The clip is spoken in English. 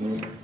Mm.